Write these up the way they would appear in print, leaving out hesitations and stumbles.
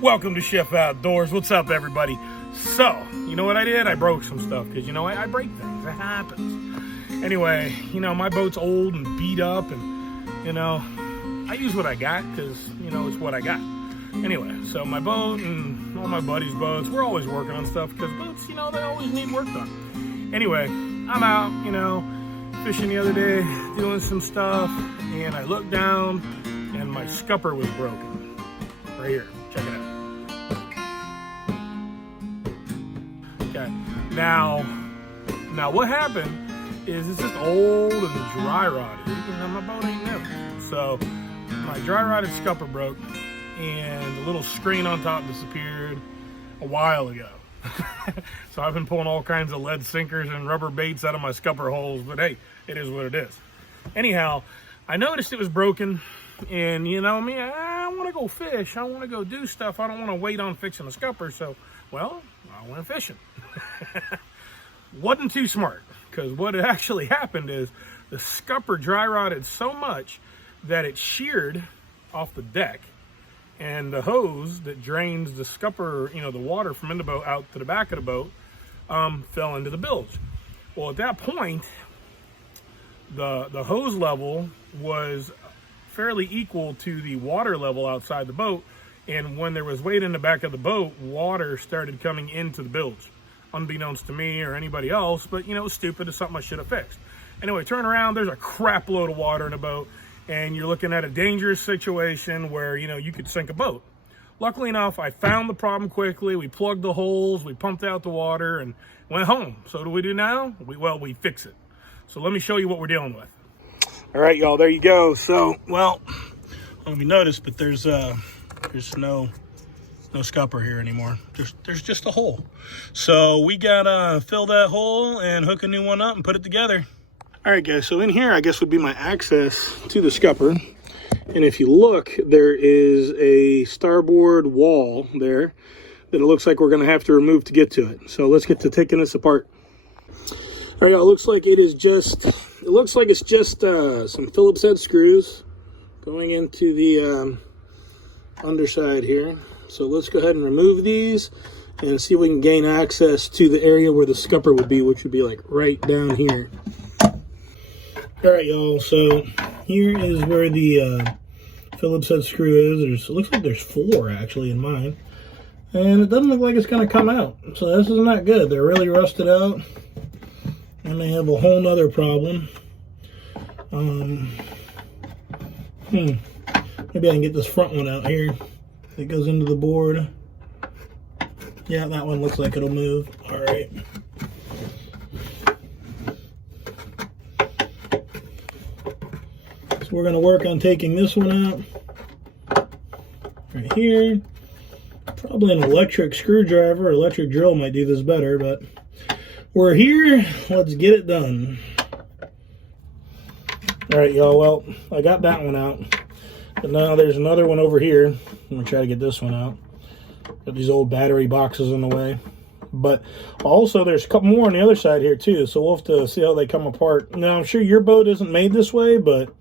Welcome to Chef Outdoors. What's up, everybody? So, you know what I did? I broke some stuff because, I break things. That happens. Anyway, my boat's old and beat up and, I use what I got because, it's what I got. Anyway, so my boat and all my buddies' boats, we're always working on stuff because boats, they always need work done. Anyway, I'm out, fishing the other day, doing some stuff, and I looked down and my scupper was broken. Right here. Check it out. Okay. Now what happened is it's just old and dry rotted. My boat ain't new. So my dry rotted scupper broke and the little screen on top disappeared a while ago. So I've been pulling all kinds of lead sinkers and rubber baits out of my scupper holes, but hey, it is what it is. Anyhow, I noticed it was broken. And I want to go fish. I want to go do stuff. I don't want to wait on fixing the scupper. So, well, I went fishing. Wasn't too smart, because what actually happened is the scupper dry rotted so much that it sheared off the deck, and the hose that drains the scupper, the water from in the boat out to the back of the boat, fell into the bilge. Well, at that point, the hose level was fairly equal to the water level outside the boat, and when there was weight in the back of the boat, water started coming into the bilge, unbeknownst to me or anybody else. But it was stupid. It's something I should have fixed. Anyway, turn around, there's a crap load of water in the boat, and you're looking at a dangerous situation where you could sink a boat. Luckily enough, I found the problem quickly. We plugged the holes, we pumped out the water, and went home. So what do we do now? We fix it. So let me show you what we're dealing with. All right, y'all, there you go. So, well, I don't know if you noticed, but there's no scupper here anymore. There's just a hole. So we gotta fill that hole and hook a new one up and put it together. All right, guys, so in here, I guess would be my access to the scupper. And if you look, there is a starboard wall there that it looks like we're gonna have to remove to get to it. So let's get to taking this apart. All right, y'all, it looks like it's just some Phillips head screws going into the underside here. So let's go ahead and remove these and see if we can gain access to the area where the scupper would be, which would be like right down here. All right, y'all, so here is where the Phillips head screw is. It looks like there's 4 actually in mine. And it doesn't look like it's gonna come out. So this is not good. They're really rusted out. And they have a whole nother problem. Maybe I can get this front one out here. It goes into the board. Yeah, that one looks like it'll move. All right. So we're gonna work on taking this one out. Right here. Probably an electric screwdriver or electric drill might do this better, but we're here. Let's get it done. All right, y'all. Well, I got that one out. But now there's another one over here. I'm going to try to get this one out. Got these old battery boxes in the way. But also there's a couple more on the other side here too. So we'll have to see how they come apart. Now, I'm sure your boat isn't made this way, but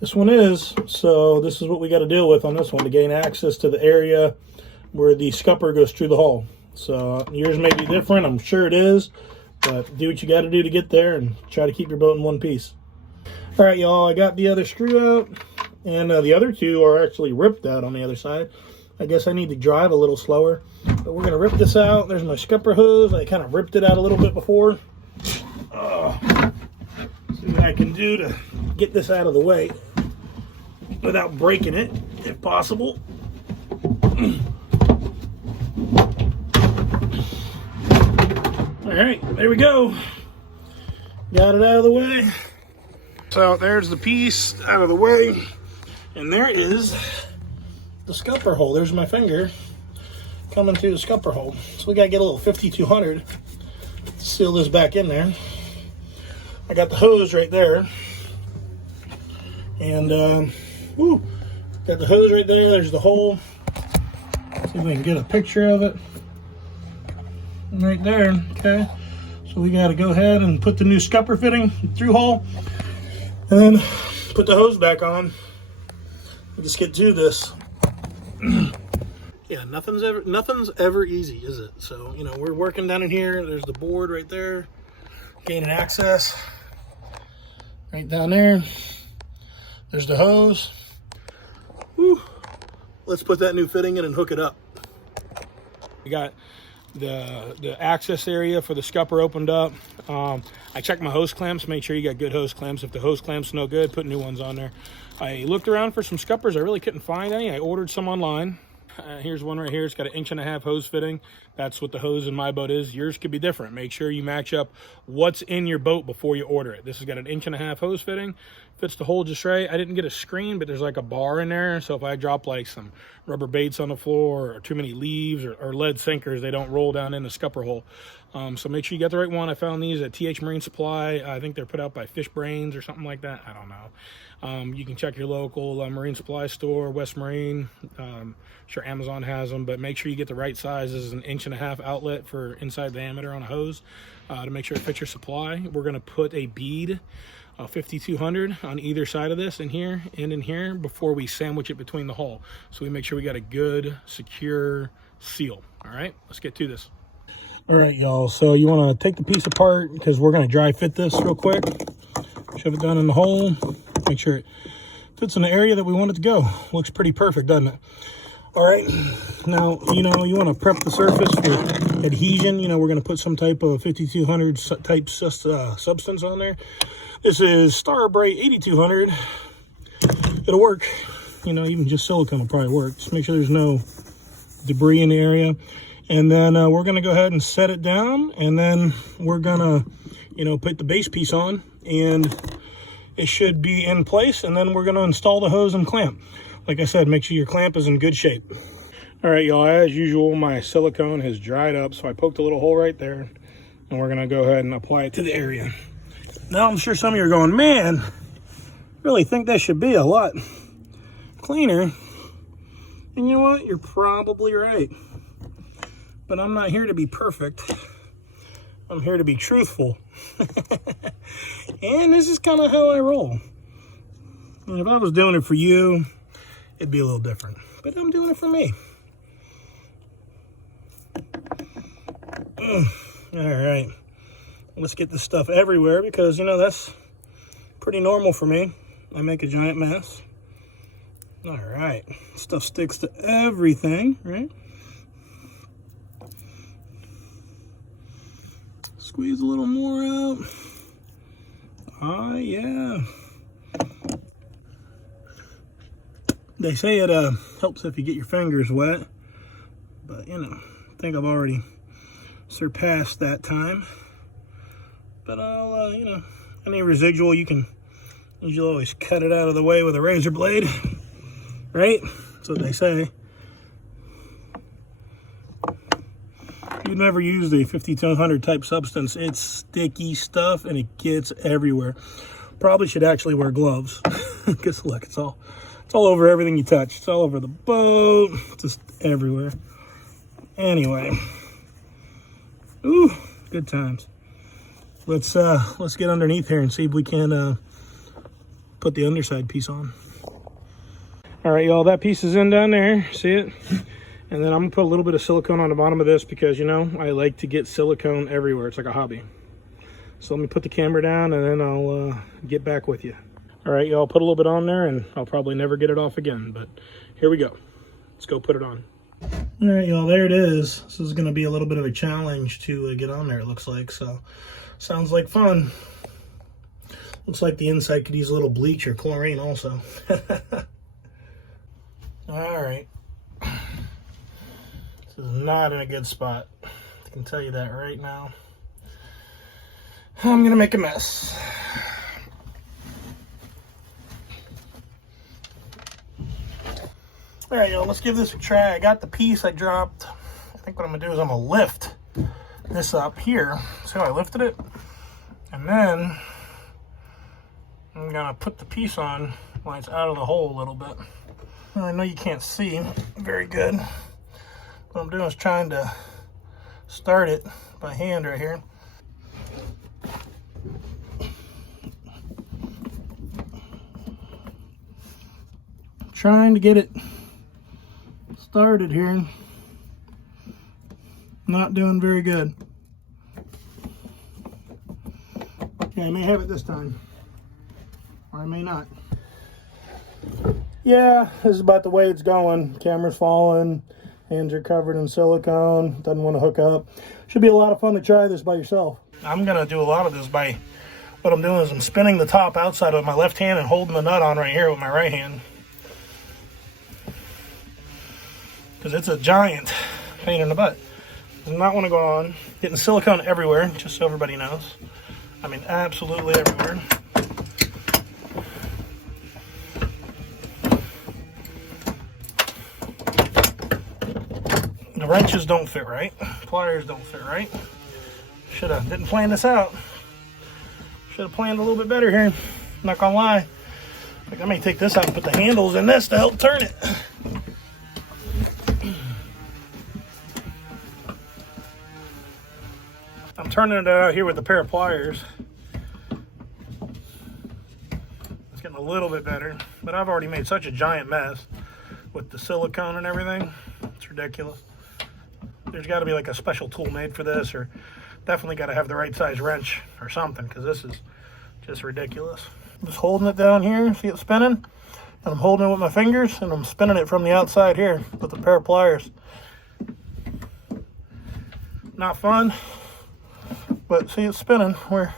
this one is. So this is what we got to deal with on this one to gain access to the area where the scupper goes through the hull. So yours may be different. I'm sure it is. But do what you got to do to get there and try to keep your boat in one piece. All right, y'all, I got the other screw out, and the other 2 are actually ripped out on the other side. I guess I need to drive a little slower, but we're going to rip this out. There's my scupper hose. I kind of ripped it out a little bit before. See what I can do to get this out of the way without breaking it, if possible. All right, there we go. Got it out of the way. So there's the piece out of the way. And there is the scupper hole. There's my finger coming through the scupper hole. So we got to get a little 5200 to seal this back in there. I got the hose right there. And, got the hose right there. There's the hole. See if we can get a picture of it. Right there, okay. So we got to go ahead and put the new scupper fitting through hole. And then put the hose back on. Let's get to this. Yeah, yeah, nothing's ever easy, is it? So, you know, we're working down in here. There's the board right there, gaining access. Right down there. There's the hose. Whew. Let's put that new fitting in and hook it up. We got the access area for the scupper opened up. I checked my hose clamps, make sure you got good hose clamps. If the hose clamps no good, put new ones on there. I looked around for some scuppers. I really couldn't find any. I ordered some online. Here's one right here. It's got an 1.5 inch hose fitting. That's what the hose in my boat is. Yours could be different. Make sure you match up what's in your boat before you order it. This has got an 1.5 inch hose fitting. Fits the hole just right. I didn't get a screen, but there's like a bar in there. So if I drop like some rubber baits on the floor or too many leaves or lead sinkers, they don't roll down in the scupper hole. So make sure you get the right one. I found these at TH Marine Supply. I think they're put out by Fish Brains or something like that. I don't know. You can check your local Marine Supply store, West Marine. Sure Amazon has them, but make sure you get the right size. This is an 1.5 inch outlet for inside diameter on a hose to make sure it fits your supply. We're going to put a bead 5200 on either side of this, in here and in here, before we sandwich it between the hull. So we make sure we got a good, secure seal. All right, let's get to this. All right, y'all. So you want to take the piece apart because we're going to dry fit this real quick. Shove it down in the hole. Make sure it fits in the area that we want it to go. Looks pretty perfect, doesn't it? All right, now, you know, you want to prep the surface for adhesion. You know, we're going to put some type of 5200 type substance on there. This is Star Bright 8200. It'll work. You know, even just silicone will probably work. Just make sure there's no debris in the area. And then we're going to go ahead and set it down. And then we're going to, you know, put the base piece on. And it should be in place. And then we're going to install the hose and clamp. Like I said, make sure your clamp is in good shape. All right, y'all, as usual, my silicone has dried up. So I poked a little hole right there. And we're going to go ahead and apply it to the area. Now, I'm sure some of you are going, man, really think that should be a lot cleaner. And you know what? You're probably right. But I'm not here to be perfect. I'm here to be truthful. And this is kind of how I roll. And if I was doing it for you, it'd be a little different. But I'm doing it for me. All right. Let's get this stuff everywhere because, you know, that's pretty normal for me. I make a giant mess. All right. Stuff sticks to everything, right? Squeeze a little more out. Oh, yeah. They say it helps if you get your fingers wet. But, you know, I think I've already surpassed that time. But I'll, you know, any residual, you can usually always cut it out of the way with a razor blade, right? That's what they say. You've never used a 5200 type substance. It's sticky stuff and it gets everywhere. Probably should actually wear gloves. Because look, it's all over everything you touch. It's all over the boat, just everywhere. Anyway, ooh, good times. Let's get underneath here and see if we can put the underside piece on. All right, y'all, that piece is in down there. See it? And then I'm gonna put a little bit of silicone on the bottom of this because, you know, I like to get silicone everywhere. It's like a hobby. So let me put the camera down and then I'll get back with you. All right, y'all, put a little bit on there and I'll probably never get it off again, but here we go. Let's go put it on. All right, y'all, there it is. This is gonna be a little bit of a challenge to get on there, it looks like. So sounds like fun. Looks like the inside could use a little bleach or chlorine also. All right. This is not in a good spot. I can tell you that right now. I'm gonna make a mess. All right, y'all, let's give this a try. I got the piece I dropped. I think what I'm gonna do is I'm gonna lift this up here. See how I lifted it? And then I'm gonna put the piece on when it's out of the hole a little bit. Well, I know you can't see very good. What I'm doing is trying to start it by hand right here. Trying to get it started here. Not doing very good. Okay, I may have it this time. Or I may not. Yeah, this is about the way it's going. Camera's falling. Hands are covered in silicone. Doesn't want to hook up. Should be a lot of fun to try this by yourself. I'm going to do a lot of this by... What I'm doing is I'm spinning the top outside with my left hand and holding the nut on right here with my right hand. Because it's a giant pain in the butt. Does not want to go on. Getting silicone everywhere, just so everybody knows. I mean, absolutely everywhere. The wrenches don't fit right. Pliers don't fit right. Didn't plan this out. Should have planned a little bit better here. Not gonna lie. Like, I may take this out and put the handles in this to help turn it. I'm turning it out here with a pair of pliers. It's getting a little bit better, but I've already made such a giant mess with the silicone and everything. It's ridiculous. There's got to be like a special tool made for this, or definitely got to have the right size wrench or something, because this is just ridiculous. I'm just holding it down here, see it spinning? And I'm holding it with my fingers, and I'm spinning it from the outside here with a pair of pliers. Not fun, but see it's spinning. We're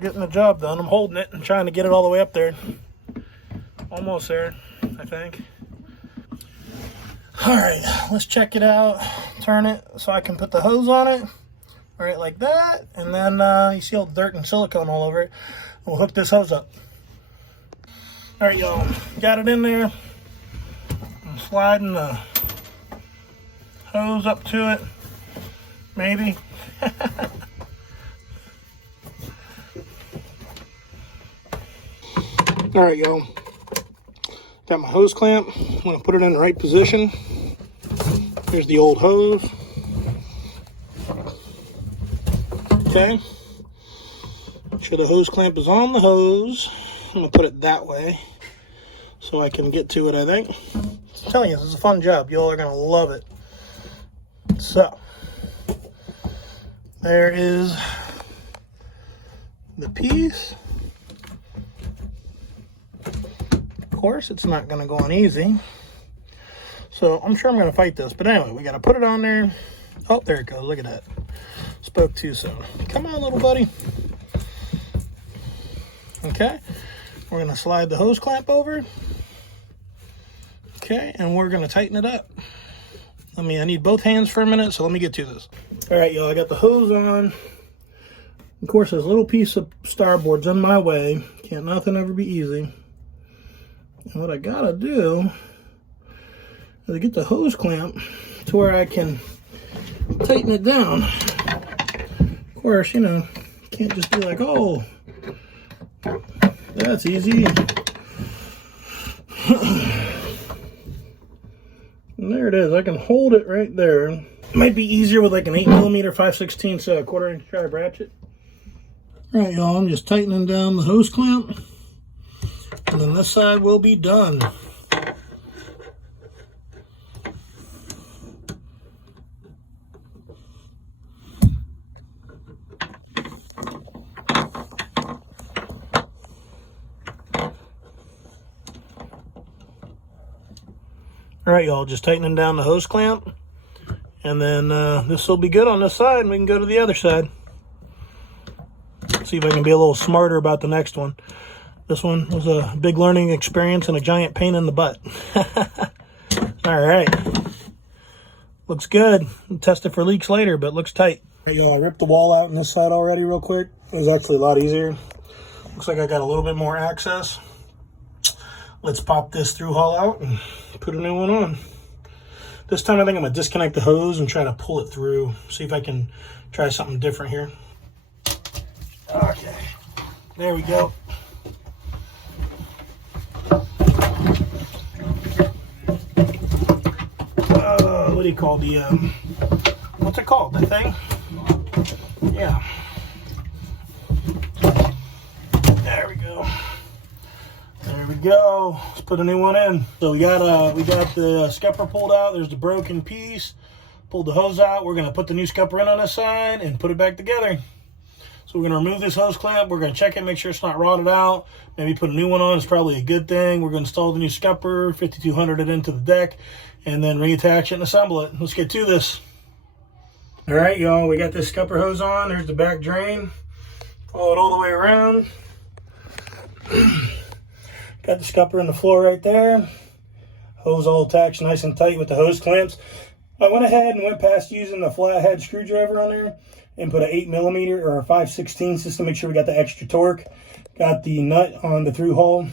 getting the job done. I'm holding it and trying to get it all the way up there. Almost there, I think. All right, let's check it out. Turn it so I can put the hose on it. All right, like that. And then you see all the dirt and silicone all over it. We'll hook this hose up. All right, y'all, got it in there. I'm sliding the hose up to it, maybe. All right, y'all. Got my hose clamp. I'm gonna put it in the right position. Here's the old hose. Okay. Make sure the hose clamp is on the hose. I'm gonna put it that way so I can get to it, I think. I'm telling you, this is a fun job. Y'all are gonna love it. So, there is the piece. Of course, it's not gonna go on easy. So, I'm sure I'm gonna fight this. But anyway, we gotta put it on there. Oh, there it goes, look at that. Spoke too soon. Come on, little buddy. Okay, we're gonna slide the hose clamp over. Okay, and we're gonna tighten it up. I need both hands for a minute, so let me get to this. All right, y'all, I got the hose on. Of course, this little piece of starboard's in my way. Can't nothing ever be easy. And what I gotta do is get the hose clamp to where I can tighten it down. Of course, you know, can't just be like, oh, that's easy. And there it is. I can hold it right there. It might be easier with like an 8mm 5/16 1/4" drive ratchet. All right, y'all, I'm just tightening down the hose clamp. And then this side will be done. All right, y'all, just tightening down the hose clamp. And then this will be good on this side, and we can go to the other side. See if I can be a little smarter about the next one. This one was a big learning experience and a giant pain in the butt. All right. Looks good. We'll test it for leaks later, but looks tight. All right, y'all, I ripped the wall out on this side already real quick. It was actually a lot easier. Looks like I got a little bit more access. Let's pop this through hull out and put a new one on. This time I think I'm gonna disconnect the hose and try to pull it through. See if I can try something different here. Okay, there we go. What do you call the, what's it called, that thing? Yeah. There we go. There we go. Let's put a new one in. So we got the scupper pulled out. There's the broken piece. pulled the hose out. We're going to put the new scupper in on this side and put it back together. So we're going to remove this hose clamp. We're going to check it, make sure it's not rotted out. Maybe put a new one on. It's probably a good thing. We're going to install the new scupper, 5200 it into the deck, and then reattach it and assemble it. Let's get to this. All right, y'all, we got this scupper hose on. There's the back drain. Follow it all the way around. Got the scupper in the floor right there. Hose all attached nice and tight with the hose clamps. I went ahead and went past using the flathead screwdriver on there and put an 8mm or a 5/16 just to make sure we got the extra torque. Got the nut on the through hole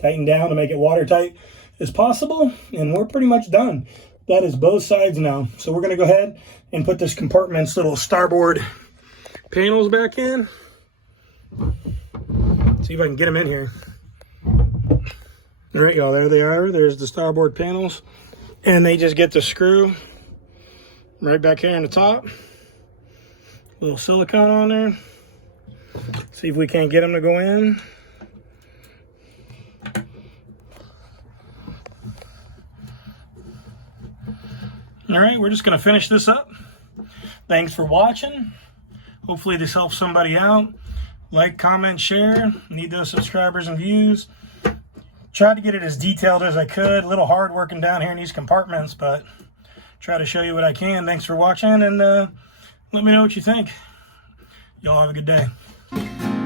tightened down to make it watertight as possible, and we're pretty much done. That is both sides now. So we're going to go ahead and put this compartment's little starboard panels back in. See if I can get them in here. All right, y'all, there they are. There's the starboard panels, and they just get the screw right back here in the top. Little silicone on there. See if we can't get them to go in. All right, we're just going to finish this up. Thanks for watching. Hopefully this helps somebody out. Like, comment, share. Need those subscribers and views. Tried to get it as detailed as I could. A little hard working down here in these compartments, but try to show you what I can. Thanks for watching, and let me know what you think. Y'all have a good day.